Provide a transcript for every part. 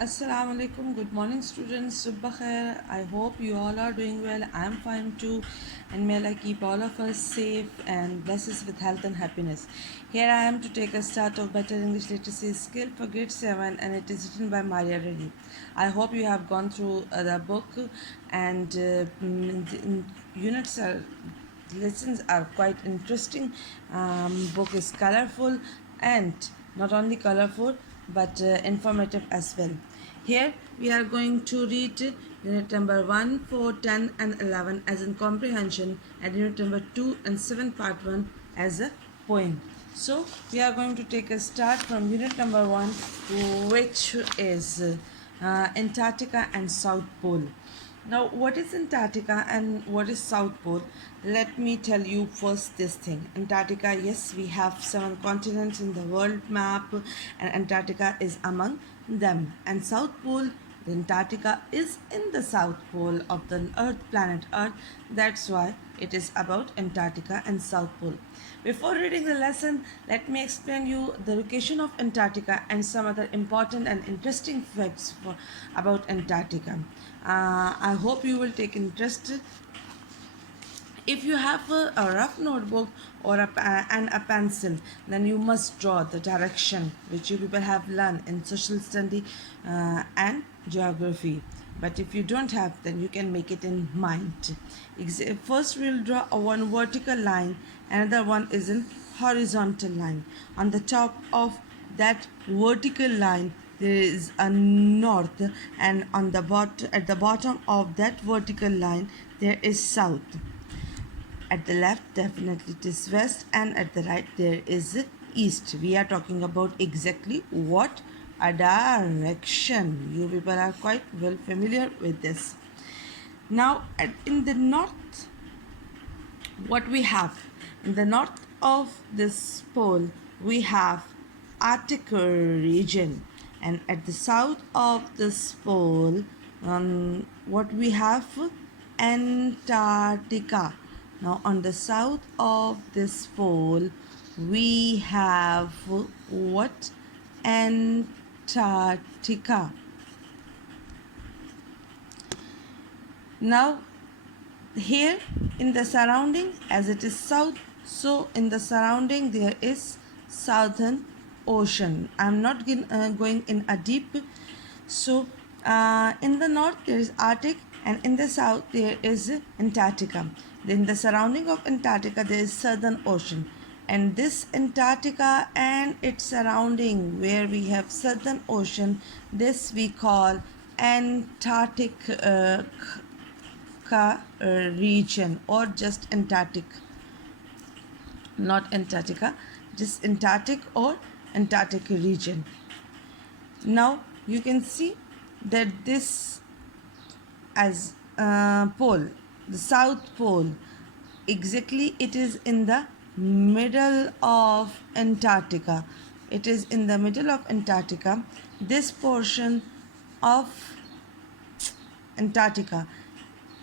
Assalamu alaikum. Good morning, students. Subha khair. I hope you all are doing well. I'm fine too. And may Allah keep all of us safe and bless us with health and happiness. Here I am to take a start of Better English Literacy Skill for Grade 7, and it is written by Maria Reddy. I hope you have gone through the book, and units are lessons are quite interesting. Book is colorful, and not only colorful but informative as well. Here we are going to read unit number 1, 4, 10 and 11 as in comprehension, and unit number 2 and 7 part 1 as a poem. So we are going to take a start from unit number 1, which is Antarctica and South Pole. Now, what is Antarctica and what is South Pole? Let me tell you first this thing. Antarctica, yes, we have 7 continents in the world map, and Antarctica is among them. And South Pole, the Antarctica is in the South Pole of the Earth, planet Earth. That's why it is about Antarctica and South Pole. Before reading the lesson, let me explain you the location of Antarctica and some other important and interesting facts about Antarctica. I hope you will take interest. If you have a rough notebook or and a pencil, then you must draw the direction which you people have learned in social study and geography. But if you don't have, then you can make it in mind. First we'll draw a one vertical line, another one is in horizontal line. On the top of that vertical line there is a north, and on the at the bottom of that vertical line there is south. At the left definitely it is west, and at the right there is east. We are talking about exactly what a direction. You people are quite well familiar with this. Now in the north, what we have in the north of this pole, we have Arctic region, and at the south of this pole, what we have, Antarctica. Now on the south of this pole we have what? Antarctica. Now here in the surrounding, as it is south, so in the surrounding there is Southern Ocean. I'm not going in a deep. So in the north there is Arctic, and in the south there is Antarctica. In the surrounding of Antarctica there is Southern Ocean, and this Antarctica and its surrounding where we have Southern Ocean, this we call Antarctic region, or just Antarctic, not Antarctica, just Antarctic or Antarctic region. Now you can see that this as pole, the South Pole, exactly it is in the middle of Antarctica. It is in the middle of Antarctica. This portion of Antarctica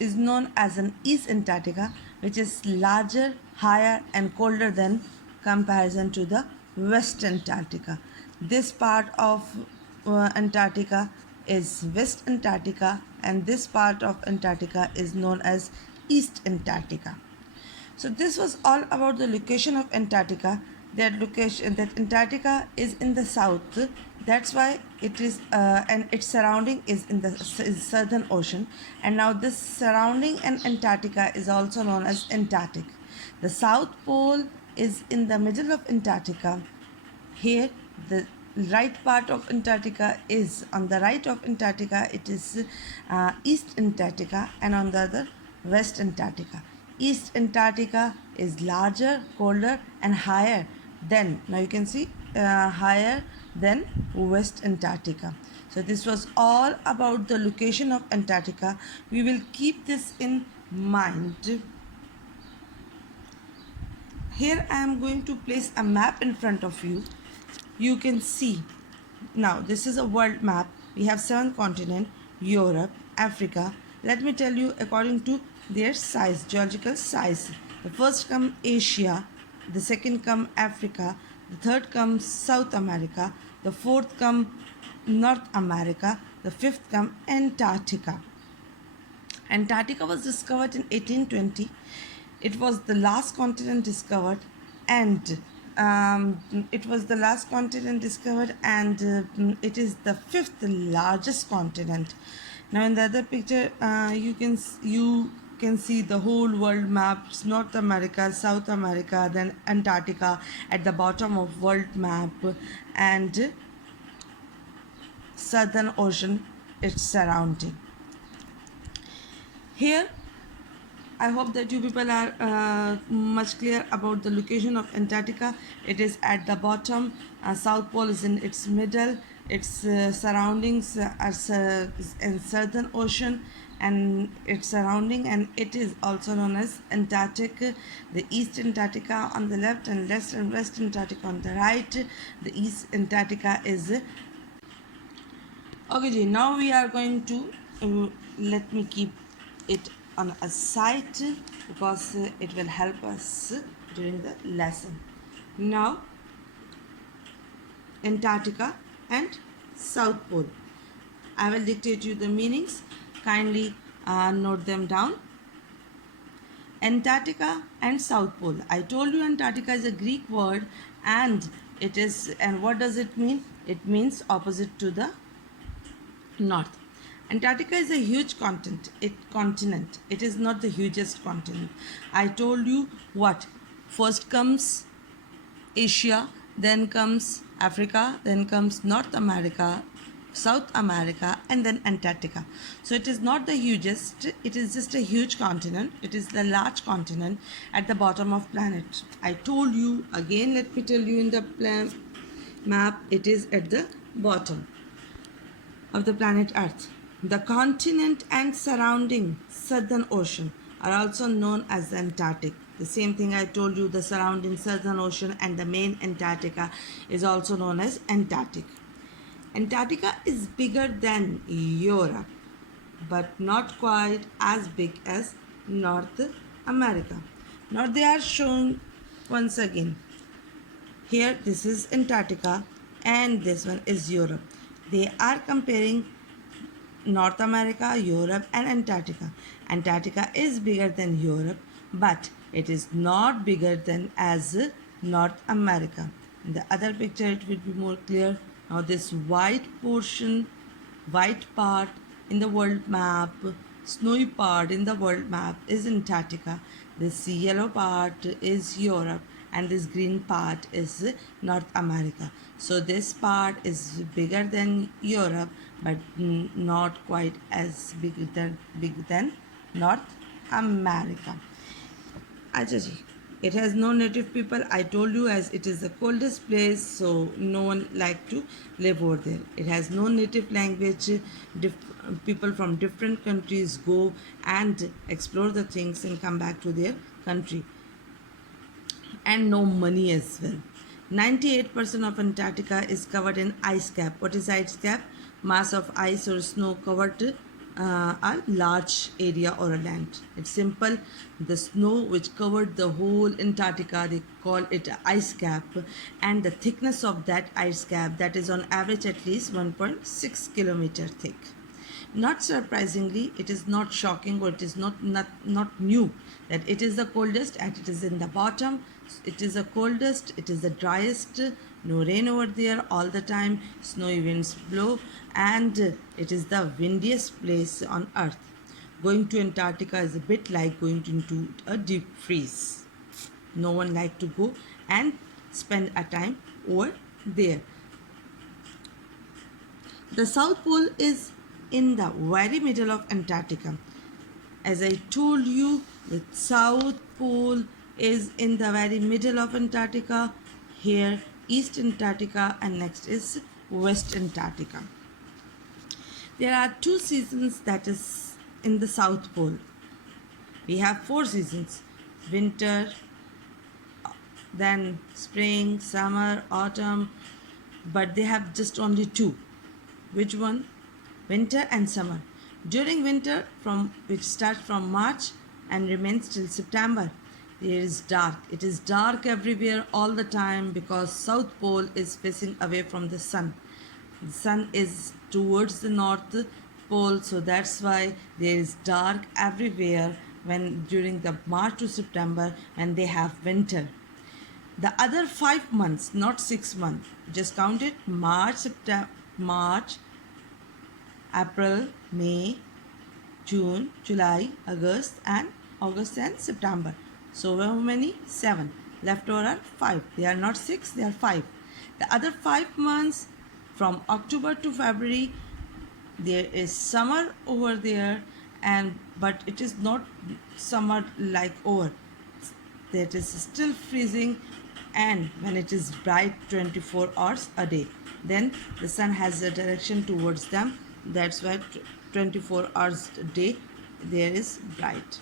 is known as an East Antarctica, which is larger, higher and colder than comparison to the West Antarctica. This part of Antarctica is West Antarctica, and this part of Antarctica is known as East Antarctica. So this was all about the location of Antarctica. That Antarctica is in the south. That's why it is, and its surrounding is in the Southern Ocean. And now this surrounding and Antarctica is also known as Antarctic. The South Pole is in the middle of Antarctica. Here the right part of Antarctica is, on the right of Antarctica it is East Antarctica, and on the other West Antarctica. East Antarctica is larger, colder and higher than, now you can see, higher than West Antarctica. So this was all about the location of Antarctica. We will keep this in mind. Here I am going to place a map in front of you. You can see, now this is a world map. We have 7 continents: Europe, Africa. Let me tell you according to their size, geological size. The first come Asia, the second come Africa, the third comes South America, the fourth come North America. The fifth come Antarctica. Antarctica was discovered in 1820. It was the last continent discovered, and it is the fifth largest continent. Now, in the other picture, you can see the whole world map: North America, South America, then Antarctica at the bottom of world map, and Southern Ocean its surrounding. Here, I hope that you people are much clear about the location of Antarctica. It is at the bottom. South Pole is in its middle. Its surroundings is in Southern Ocean, and its surrounding, and it is also known as Antarctic. The East Antarctica on the left, and West Antarctica on the right. The East Antarctica is okay ji. Now we are going to let me keep it on a side because it will help us during the lesson. Now, Antarctica and South Pole. I will dictate you the meanings. Kindly note them down. Antarctica and South Pole. I told you Antarctica is a Greek word, and what does it mean? It means opposite to the north. Antarctica is a huge continent. It is not the hugest continent. I told you what? First comes Asia, then comes Africa, then comes North America, South America, and then Antarctica. So it is not the hugest, it is just a huge continent. It is the large continent at the bottom of planet. I told you, again let me tell you, in the map, it is at the bottom of the planet Earth. The continent and surrounding Southern Ocean are also known as the Antarctic. The same thing I told you, the surrounding Southern Ocean and the main Antarctica is also known as Antarctic. Antarctica is bigger than Europe, but not quite as big as North America. Now they are shown once again. Here this is Antarctica and this one is Europe. They are comparing North America, Europe, and Antarctica. Antarctica is bigger than Europe, but it is not bigger than as North America. In the other picture, it will be more clear. Now, this white part in the world map, snowy part in the world map is Antarctica. This yellow part is Europe, and this green part is North America. So this part is bigger than Europe, but not quite as big than North America. Ajaji, it has no native people. I told you, as it is the coldest place, so no one like to live over there. It has no native language. People from different countries go and explore the things and come back to their country. And no money as well. 98% of Antarctica is covered in ice cap. What is ice cap? Mass of ice or snow covered a large area or a land. It's simple. The snow which covered the whole Antarctica, they call it ice cap, and the thickness of that ice cap, that is on average at least 1.6 kilometer thick. Not surprisingly, it is not shocking, or it is not new that it is the coldest, and it is in the bottom. It is the coldest, it is the driest, no rain over there all the time, snowy winds blow, and it is the windiest place on earth. Going to Antarctica is a bit like going into a deep freeze. No one like to go and spend a time over there. The South Pole is in the very middle of Antarctica. As I told you, the South Pole is in the very middle of Antarctica. Here East Antarctica, and next is West Antarctica. There are 2 seasons that is in the South Pole. We have 4 seasons: winter, then spring, summer, autumn, but they have just only 2. Which one? Winter and summer. During winter, which starts from March and remains till September, it is dark. It is dark everywhere all the time because South Pole is facing away from the sun. The sun is towards the north pole, so that's why there is dark everywhere when during the March to September when they have winter. The other 5 months, not 6 months, just count it: March, September, March, April, May, June, July, August and September. So how many? 7. Left over are 5. They are not 6, they are 5. The other 5 months from October to February, there is summer over there, and but it is not summer like over. That is still freezing, and when it is bright 24 hours a day, then the sun has a direction towards them. That's why 24 hours a day there is bright.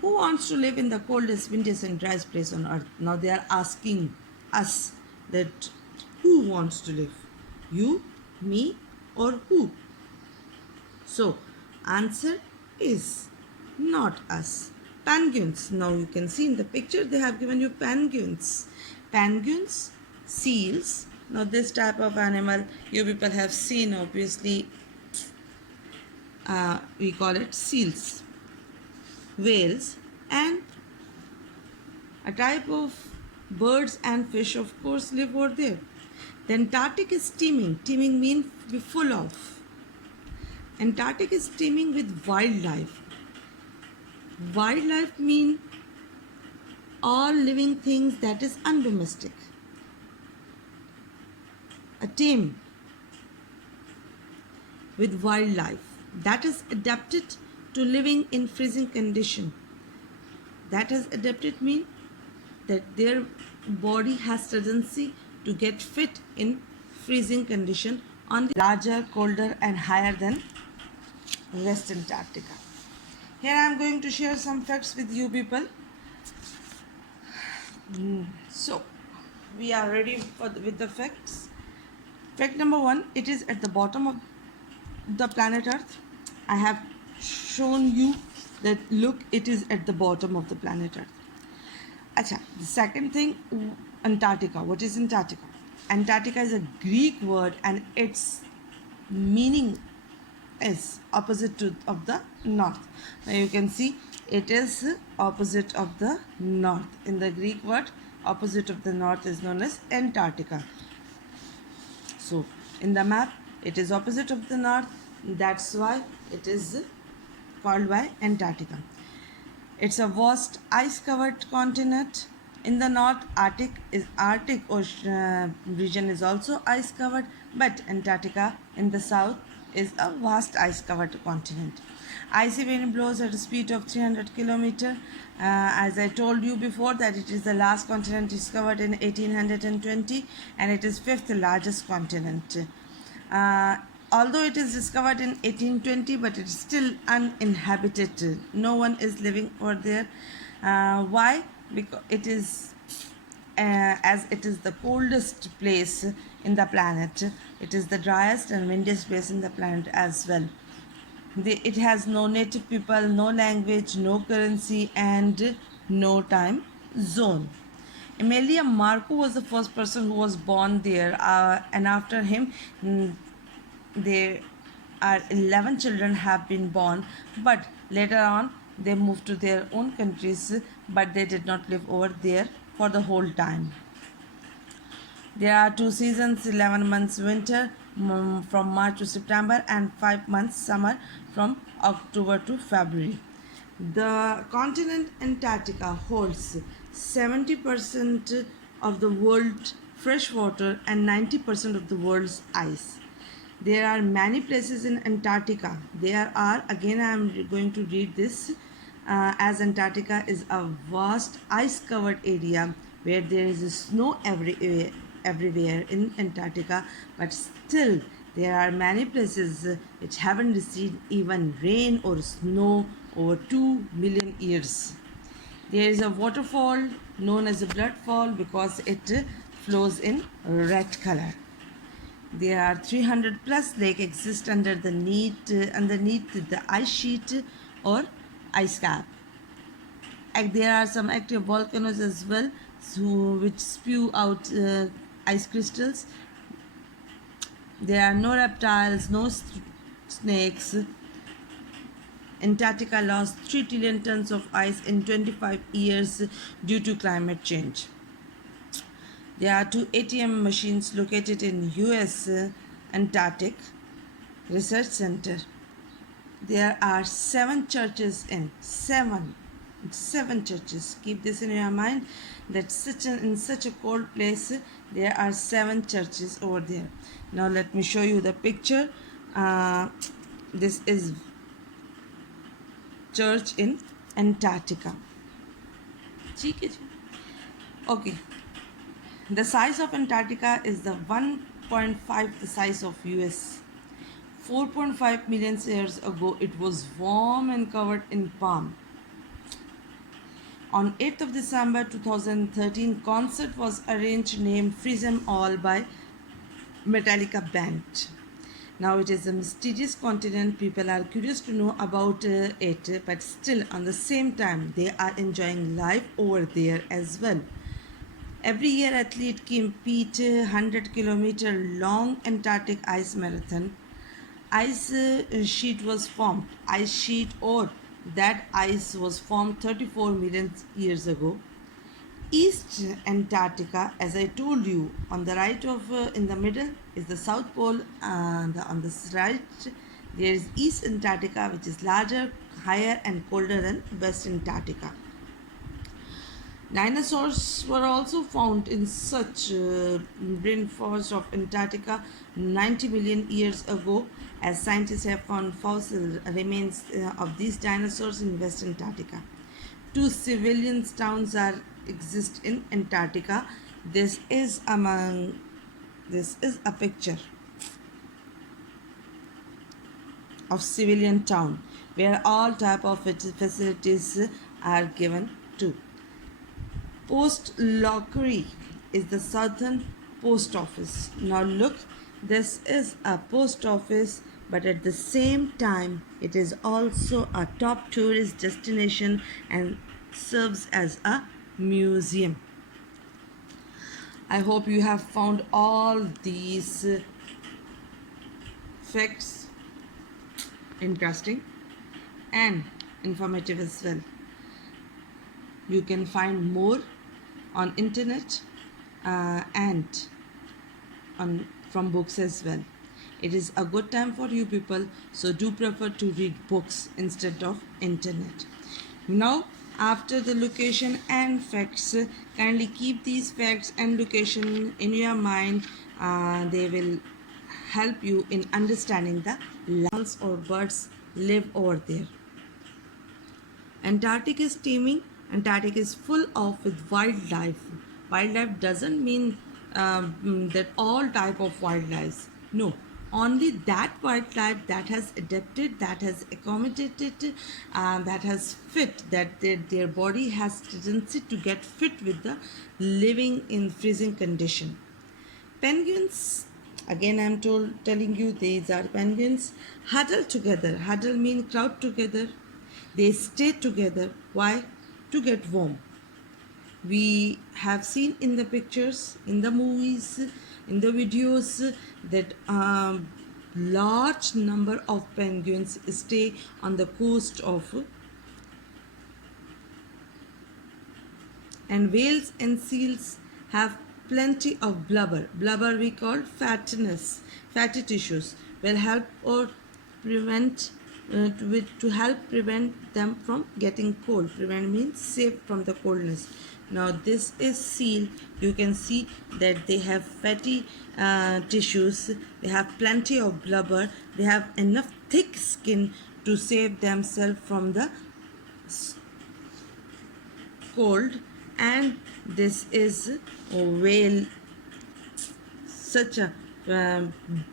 Who wants to live in the coldest, windiest and driest place on earth? Now they are asking us that who wants to live? You, me, or who? So answer is not us. Penguins. Now you can see in the picture they have given you penguins. Penguins, seals. Now this type of animal you people have seen, obviously. We call it seals. Whales and a type of birds and fish, of course, live over there. The Antarctic is teeming. Teeming means be full of. Antarctic is teeming with wildlife. Wildlife means all living things that is undomestic. A tame with wildlife that is adapted to living in freezing condition. That has adapted mean that their body has tendency to get fit in freezing condition on the larger, colder and higher than West Antarctica. Here I am going to share some facts with you people. So we are ready with the facts. Fact number 1, it is at the bottom of the planet Earth. I have shown you that look, it is at the bottom of the planet Earth. Acha, the second thing, Antarctica. What is Antarctica? Antarctica is a Greek word and its meaning is opposite of the north. Now you can see it is opposite of the north. In the Greek word, opposite of the north is known as Antarctica. So in the map, it is opposite of the north. That's why it is called by Antarctica. It's a vast ice-covered continent. In the north, Arctic Ocean region is also ice-covered, but Antarctica in the south is a vast ice-covered continent. Icy wind blows at a speed of 300 km. As I told you before, that it is the last continent discovered in 1820, and it is fifth largest continent. Although it is discovered in 1820, but it is still uninhabited. No one is living over there. Why? Because it is as it is the coldest place in the planet. It is the driest and windiest place in the planet as well. It has no native people, no language, no currency, and no time zone. Emilia Marco was the first person who was born there, and after him, there are 11 children have been born, but later on they moved to their own countries, but they did not live over there for the whole time. There are 2 seasons, 11 months winter from March to September, and 5 months summer from October to February. The continent Antarctica holds 70% of the world's fresh water and 90% of the world's ice. There are many places in Antarctica. There are, again I am going to read this, as Antarctica is a vast ice-covered area where there is snow everywhere in Antarctica, but still there are many places which haven't received even rain or snow over 2 million years. There is a waterfall known as a blood fall because it flows in red color. There are 300 plus lakes exist underneath the ice sheet or ice cap. And there are some active volcanoes as well, which spew out ice crystals. There are no reptiles, no snakes. Antarctica lost 3 trillion tons of ice in 25 years due to climate change. There are two ATM machines located in US Antarctic Research Center. There are 7 churches. Keep this in your mind that in such a cold place there are 7 churches over there. Now let me show you the picture. This is church in Antarctica. Okay, the size of Antarctica is the 1.5 the size of US. 4.5 million years ago, it was warm and covered in palm. On 8th of December 2013, concert was arranged named Freeze 'Em All by Metallica band. Now it is a mysterious continent. People are curious to know about it, but still on the same time they are enjoying life over there as well. Every year athletes compete 100-kilometer long Antarctic ice marathon. Ice sheet or that ice was formed 34 million years ago. East Antarctica, as I told you, on the right of in the middle is the South Pole, and on the right there is East Antarctica, which is larger, higher and colder than West Antarctica. Dinosaurs were also found in such rainforest of Antarctica 90 million years ago, as scientists have found fossil remains of these dinosaurs in West Antarctica. 2 civilian towns exist in Antarctica. This is a picture of civilian town where all type of facilities are given to. Post Lockery is the southern post office. Now look, this is a post office, but at the same time it is also a top tourist destination and serves as a museum. I hope you have found all these facts interesting and informative as well. You can find more on internet and from books as well. It is a good time for you people, so do prefer to read books instead of internet. Now, after the location and facts, kindly keep these facts and location in your mind. They will help you in understanding the animals or birds live over there. Antarctica is teeming. Antarctica is full of with wildlife. Wildlife doesn't mean that all type of wildlife. No, only that wildlife that has adapted, that has accommodated, that has fit, that their body has tendency to get fit with the living in freezing condition. Penguins, again I'm telling you, these are penguins, huddle together. Huddle means crowd together. They stay together. Why? To get warm. We have seen in the pictures, in the movies, in the videos that large number of penguins stay on the coast of, and whales and seals have plenty of blubber. Blubber we call fatty tissues will help or prevent to help prevent them from getting cold. Prevent means save from the coldness. Now this is seal. You can see that they have fatty tissues, they have plenty of blubber, they have enough thick skin to save themselves from the cold. And this is a whale, such a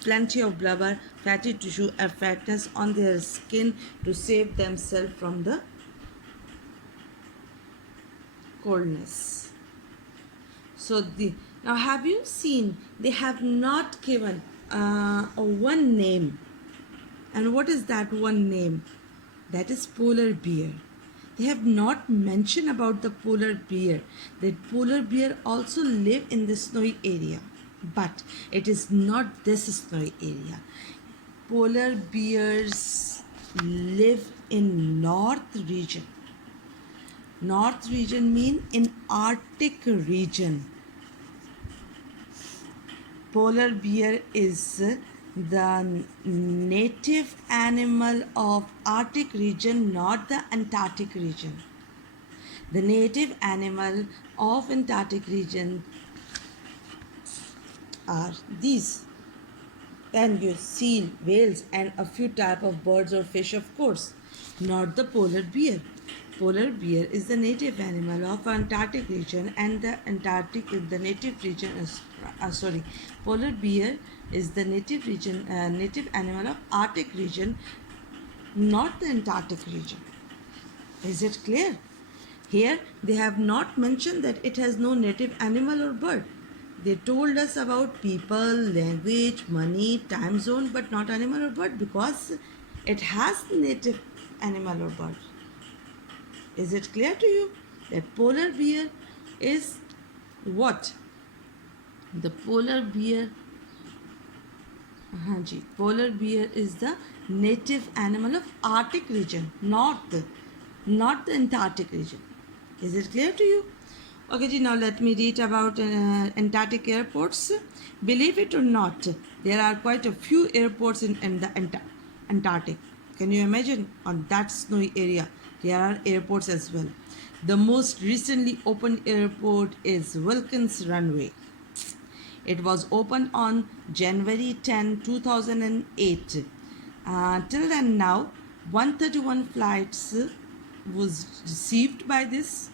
plenty of blubber, fatty tissue and fatness on their skin to save themselves from the coldness. So now have you seen they have not given one name, and what is that one name? That is polar bear. They have not mentioned about the polar bear, that polar bear also live in the snowy area. but it is not this snowy area. Polar bears live in north region. North region mean in Arctic region. Polar bear is the native animal of Arctic region, not the Antarctic region. The native animal of Antarctic region are these: penguins, seal, whales, and a few type of birds or fish, of course. Not the polar bear. Polar bear is the native animal of Antarctic region, and the native region is polar bear is the native animal of Arctic region, not the Antarctic region. Is it clear? Here they have not mentioned that it has no native animal or bird. They told us about people, language, money, time zone, but not animal or bird, because it has native animal or bird. Is it clear to you that polar bear is what? The polar bear, polar bear is the native animal of Arctic region, not the Antarctic region. Is it clear to you? Okay, ji, now let me read about Antarctic airports. Believe it or not, there are quite a few airports in the Antarctic. Can you imagine? On that snowy area, there are airports as well. The most recently opened airport is Wilkins Runway. It was opened on January 10, 2008. Till then now, 131 flights was received by this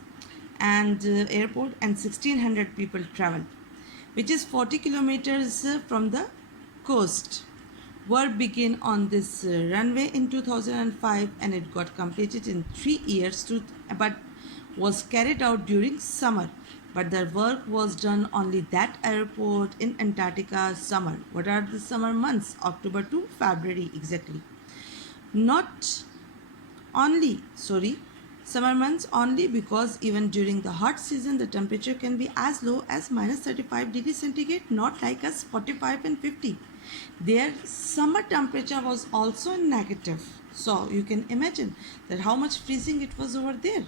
and airport, and 1600 people traveled, which is 40 kilometers from the coast. Work began on this runway in 2005 and it got completed in 3 years but was carried out during summer. But the work was done only that airport in Antarctica summer. What are the summer months? October to February exactly. Not only, summer months only, because even during the hot season the temperature can be as low as minus 35 degrees centigrade, not like us 45 and 50. Their summer temperature was also negative. So you can imagine that how much freezing it was over there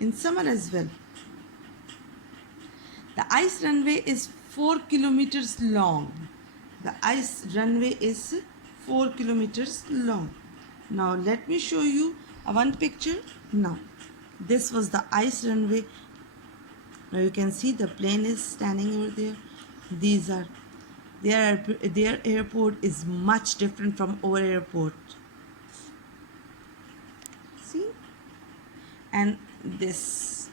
in summer as well. The ice runway is 4 kilometers long. The ice runway is 4 kilometers long. Now let me show you one picture. Now this was the ice runway. Now you can see the plane is standing over there. These are their airport is much different from our airport. See? And this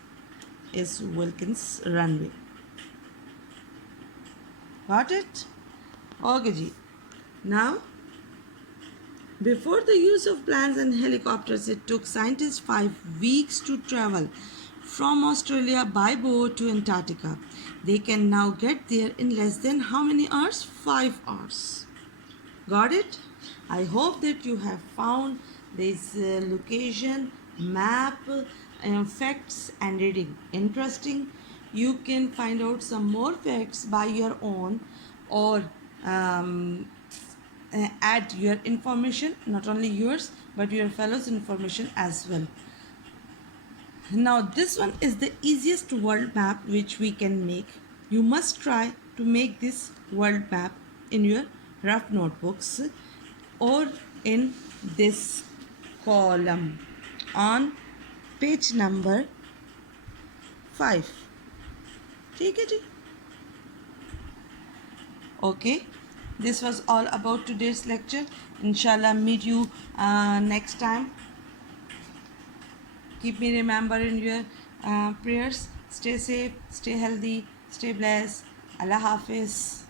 is Wilkins Runway. Got it? Okay, ji. Now, before the use of planes and helicopters, it took scientists 5 weeks to travel from Australia by boat to Antarctica. They can now get there in less than how many hours? 5 hours. Got it? I hope that you have found this location, map, facts and reading interesting. You can find out some more facts by your own, or add your information, not only yours but your fellows' information as well. Now this one is the easiest world map which we can make. You must try to make this world map in your rough notebooks or in this column on page number 5. ठीक है जी? Okay, this was all about today's lecture. Inshallah, meet you next time. Keep me remember in your prayers. Stay safe, stay healthy, stay blessed. Allah Hafiz.